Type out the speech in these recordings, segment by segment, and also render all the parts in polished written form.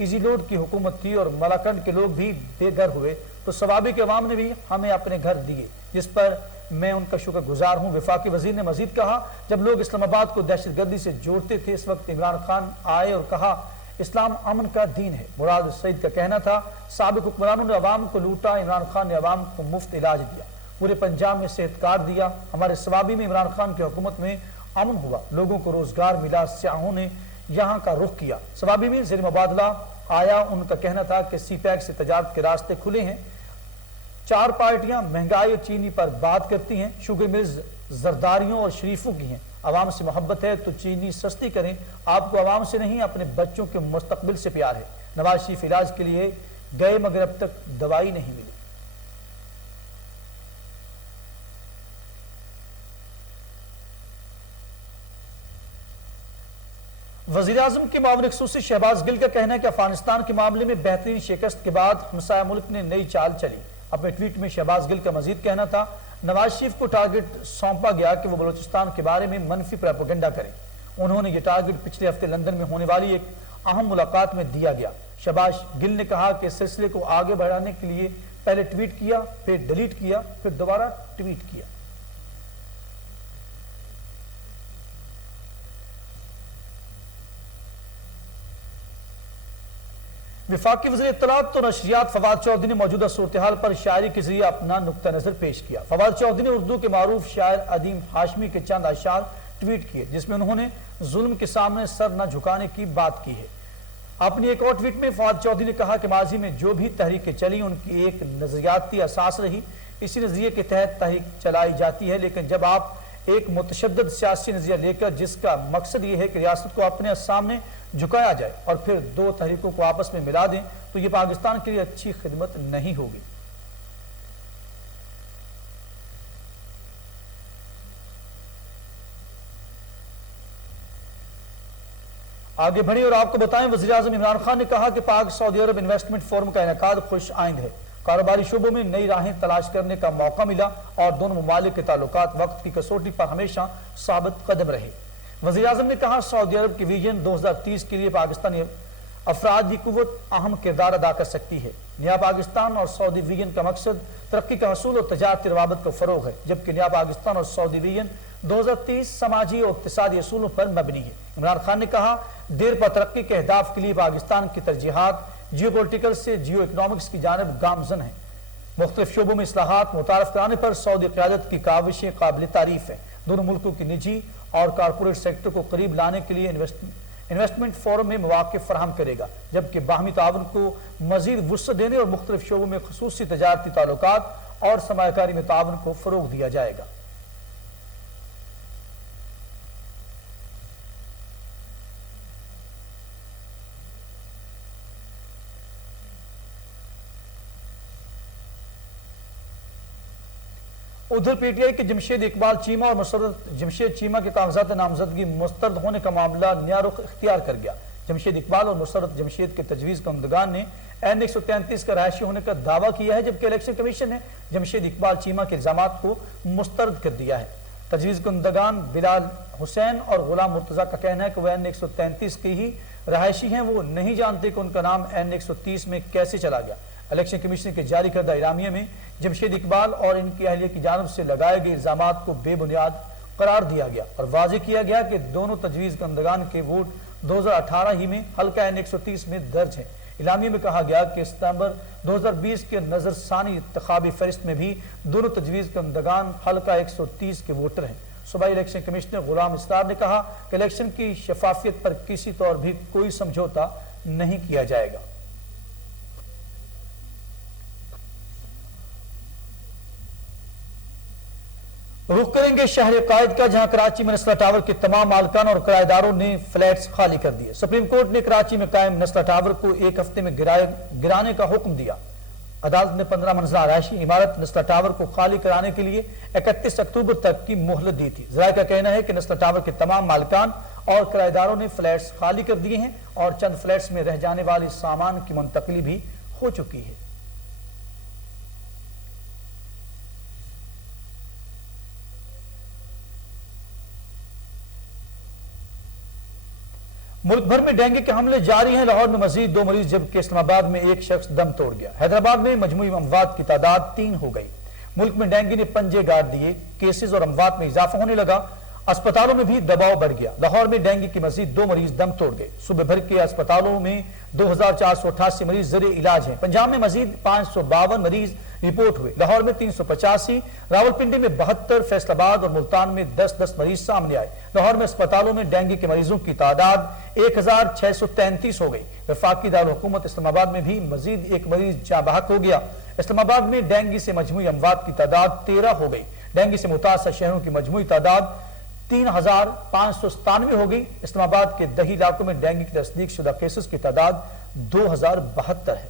Easy load کی حکومت تھی اور ملاکنڈ کے لوگ بھی بے گھر ہوئے تو سوابی کے عوام نے بھی ہمیں اپنے گھر دیے، جس پر میں ان کا شکر گزار ہوں۔ وفاقی وزیر نے مزید کہا، جب لوگ اسلام آباد کو دہشت گردی سے جوڑتے تھے، اس وقت عمران خان آئے اور کہا اسلام امن کا دین ہے۔ مراد سعید کا کہنا تھا، سابق حکمرانوں نے عوام کو لوٹا، عمران خان نے عوام کو مفت علاج دیا، پورے پنجاب میں صحت کارڈ دیا، ہمارے سوابی میں عمران خان کی حکومت میں امن ہوا، لوگوں کو روزگار ملا، سیاحوں نے یہاں کا رخ کیا۔ سوابی میں زیر مبادلہ آیا، ان کا کہنا تھا کہ سی پیک سے تجارت کے راستے کھلے ہیں۔ 4 پارٹیاں مہنگائی اور چینی پر بات کرتی ہیں، شوگر ملز زرداریوں اور شریفوں کی ہیں، عوام سے محبت ہے تو چینی سستی کریں، آپ کو عوام سے نہیں اپنے بچوں کے مستقبل سے پیار ہے۔ نواز شریف علاج کے لیے گئے مگر اب تک دوائی نہیں ملی۔ وزیراعظم کے معاون خصوصی شہباز گل کا کہنا ہے کہ افغانستان کے معاملے میں بہترین شکست کے بعد ہمسایہ ملک نے نئی چال چلی۔ اپنے ٹویٹ میں شہباز گل کا مزید کہنا تھا، نواز شریف کو ٹارگٹ سونپا گیا کہ وہ بلوچستان کے بارے میں منفی پروپیگنڈا کریں۔ انہوں نے یہ ٹارگٹ پچھلے ہفتے لندن میں ہونے والی ایک اہم ملاقات میں دیا گیا۔ شہباز گل نے کہا کہ اس سلسلے کو آگے بڑھانے کے لیے پہلے ٹویٹ کیا، پھر ڈیلیٹ کیا، پھر دوبارہ ٹویٹ کیا۔ وفاقی وزیر اطلاعات و نشریات فواد چودھری نے موجودہ صورتحال پر شاعری کے ذریعے اپنا نقطہ نظر پیش کیا۔ فواد چودھری نے اردو کے معروف شاعر عدیم ہاشمی کے چند اشعار ٹویٹ کیے، جس میں انہوں نے ظلم کے سامنے سر نہ جھکانے کی بات کی ہے۔ اپنی ایک اور ٹویٹ میں فواد چودھری نے کہا کہ ماضی میں جو بھی تحریکیں چلی ان کی ایک نظریاتی اساس رہی، اسی نظریے کے تحت تحریک چلائی جاتی ہے، لیکن جب آپ ایک متشدد سیاسی نظریہ لے کر جس کا مقصد یہ ہے کہ ریاست کو اپنے سامنے جھکایا جائے اور پھر 2 تحریکوں کو آپس میں ملا دیں تو یہ پاکستان کے لیے اچھی خدمت نہیں ہوگی۔ آگے بڑھیں اور آپ کو بتائیں، وزیراعظم عمران خان نے کہا کہ پاک سعودی عرب انویسٹمنٹ فورم کا انعقاد خوش آئند ہے، کاروباری شعبوں میں نئی راہیں تلاش کرنے کا موقع ملا اور دونوں ممالک کے تعلقات وقت کی کسوٹی پر ہمیشہ ثابت قدم رہے۔ وزیراعظم نے کہا سعودی عرب کی ویژن 2030 کے لیے پاکستانی افراد کی قوت اہم کردار ادا کر سکتی ہے۔ نیا پاکستان اور سعودی ویژن کا مقصد ترقی کا حصول اور تجارتی روابط کا فروغ ہے، جبکہ نیا پاکستان اور سعودی ویژن 2030 سماجی اور اقتصادی اصولوں پر مبنی ہے۔ عمران خان نے کہا دیر پا ترقی کے اہداف کے لیے پاکستان کی ترجیحات جیو پولیٹیکل سے جیو اکنامکس کی جانب گامزن ہیں۔ مختلف شعبوں میں اصلاحات متعارف کرانے پر سعودی قیادت کی کاوشیں قابل تعریف ہیں۔ دونوں ملکوں کی نجی اور کارپوریٹ سیکٹر کو قریب لانے کے لیے انویسٹمنٹ فورم میں مواقع فراہم کرے گا، جبکہ باہمی تعاون کو مزید وسعت دینے اور مختلف شعبوں میں خصوصی تجارتی تعلقات اور سرمایہ کاری میں تعاون کو فروغ دیا جائے گا۔ ادھر پی ٹی آئی کے جمشید اقبال چیمہ اور مسرت جمشید چیمہ کے کاغذات نامزدگی مسترد ہونے کا معاملہ نیا رخ اختیار کر گیا۔ جمشید اقبال اور مسرت جمشید کے تجویز کنندگان نے این 133 کا رہائشی ہونے کا دعویٰ کیا ہے، جبکہ الیکشن کمیشن نے جمشید اقبال چیمہ کے الزامات کو مسترد کر دیا ہے۔ تجویز کنندگان بلال حسین اور غلام مرتضیٰ کا کہنا ہے کہ وہ این 133 کی ہی رہائشی ہیں، وہ نہیں جانتے کہ ان کا نام این 130 میں کیسے چلا گیا۔ الیکشن کمیشن کے جاری کردہ اعلامیہ میں جمشید اقبال اور ان کی اہلیہ کی جانب سے لگائے گئے الزامات کو بے بنیاد قرار دیا گیا اور واضح کیا گیا کہ دونوں تجویز کنندگان کے ووٹ 2018 ہی میں حلقہ این 130 میں درج ہیں۔ اعلامیہ میں کہا گیا کہ ستمبر 2020 کے نظر ثانی انتخابی فہرست میں بھی دونوں تجویز کنندگان حلقہ 130 کے ووٹر ہیں۔ صوبائی الیکشن کمشنر غلام اسرار نے کہا کہ الیکشن کی شفافیت پر کسی طور بھی کوئی سمجھوتا نہیں کیا جائے گا۔ رخ کریں گے شہر قائد کا، جہاں کراچی میں نسلہ ٹاور کے تمام مالکان اور کرایہ داروں نے فلیٹس خالی کر دیے۔ سپریم کورٹ نے کراچی میں قائم نسلہ ٹاور کو 1 ہفتے میں گرانے کا حکم دیا۔ عدالت نے 15 منزلہ رہائشی عمارت نسلہ ٹاور کو خالی کرانے کے لیے 31 اکتوبر تک کی مہلت دی تھی۔ ذرائع کا کہنا ہے کہ نسلہ ٹاور کے تمام مالکان اور کرایہ داروں نے فلیٹس خالی کر دیے ہیں اور چند فلیٹس میں رہ جانے والی سامان کی منتقلی بھی ہو چکی ہے۔ ملک بھر میں ڈینگی کے حملے جاری ہیں، لاہور میں مزید 2 مریض جبکہ اسلام آباد میں ایک شخص دم توڑ گیا۔ حیدرآباد میں مجموعی اموات کی تعداد 3 ہو گئی۔ ملک میں ڈینگی نے پنجے گاڑ دیے، کیسز اور اموات میں اضافہ ہونے لگا، اسپتالوں میں بھی دباؤ بڑھ گیا۔ لاہور میں ڈینگی کے مزید 2 مریض دم توڑ گئے۔ صوبے بھر کے اسپتالوں میں 2488 مریض زیر علاج ہیں۔ پنجاب میں مزید 552 مریض رپورٹ ہوئے۔ لاہور میں 385، راولپنڈی میں 72، فیصل آباد اور ملتان میں 10 مریض سامنے آئے۔ لاہور میں اسپتالوں میں ڈینگی کے مریضوں کی تعداد 1633 ہو گئی۔ وفاقی دارالحکومت اسلام آباد میں بھی مزید 1 مریض جاں بحق ہو گیا۔ اسلام آباد میں ڈینگی سے مجموعی اموات کی تعداد 13 ہو گئی۔ ڈینگی سے متاثرہ شہروں کی مجموعی تعداد 3597 ہو گئی۔ اسلام آباد کے دہی علاقوں میں ڈینگی کی تصدیق شدہ کیسز کی تعداد 2072 ہے۔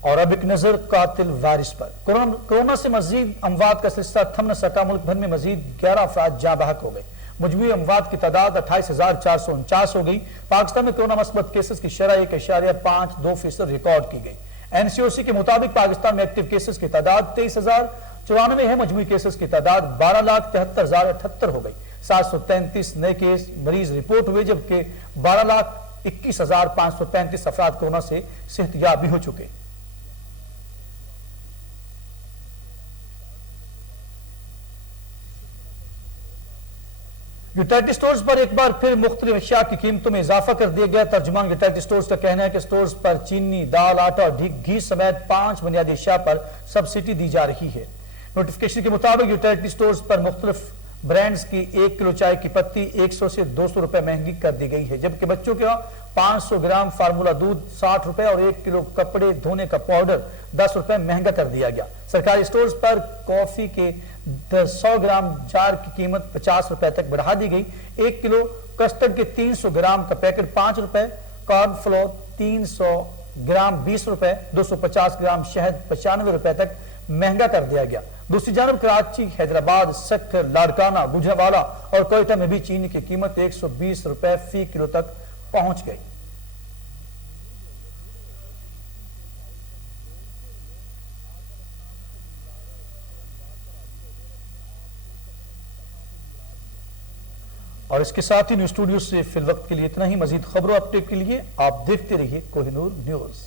اور اب ایک نظر قاتل وارث پر۔ کورونا سے مزید اموات کا سلسلہ تھم نہ سکا، ملک بھر میں مزید 11 افراد جاں بحق ہو گئے۔ مجموعی اموات کی تعداد 28,449 ہو گئی۔ پاکستان میں کورونا مثبت کیسز کی شرح 1.52% ریکارڈ کی گئی۔ NCOC کے مطابق پاکستان میں ایکٹیو کیسز کی تعداد 23,094 ہے، مجموعی کیسز کی تعداد 12,73,078 ہو گئی۔ 733 نئے کیس مریض رپورٹ ہوئے جبکہ 12,21,535 افراد کورونا سے صحت یاب بھی ہو چکے۔ یوٹیلیٹی سٹورز پر ایک بار پھر مختلف اشیاء کی قیمتوں میں اضافہ کر دیا گیا۔ ترجمان یوٹیلیٹی سٹورز کا کہنا ہے کہ سٹورز پر چینی، دال، آٹا اور گھی سمیت 5 بنیادی اشیاء پر سبسڈی دی جا رہی ہے۔ نوٹیفکیشن کے مطابق یوٹیلیٹی سٹورز پر مختلف برانڈز کی 1 کلو چائے کی پتی 100 سے 200 روپے مہنگی کر دی گئی ہے، جبکہ بچوں کا 500 گرام فارمولا دودھ 60 روپے اور 1 کلو کپڑے دھونے کا پاؤڈر 10 روپے مہنگا کر دیا گیا۔ سرکاری سٹورز پر کافی کے 100 گرام جار کی قیمت 50 روپے تک بڑھا دی گئی۔ 1 کلو کسٹرڈ کے 300 گرام کا پیکٹ 5 روپے، کارن فلور 300 گرام 20 روپے، 250 گرام شہد 95 روپے تک مہنگا کر دیا گیا۔ دوسری جانب کراچی، حیدرآباد، سکھر، لاڑکانہ، گوجرانوالہ اور کوئٹہ میں بھی چینی کی قیمت 120 روپے فی کلو تک پہنچ گئی۔ اور اس کے ساتھ ہی نیوز اسٹوڈیو سے فی الوقت کے لیے اتنا ہی۔ مزید خبروں اپڈیٹ کے لیے آپ دیکھتے رہیے کوہ نور نیوز۔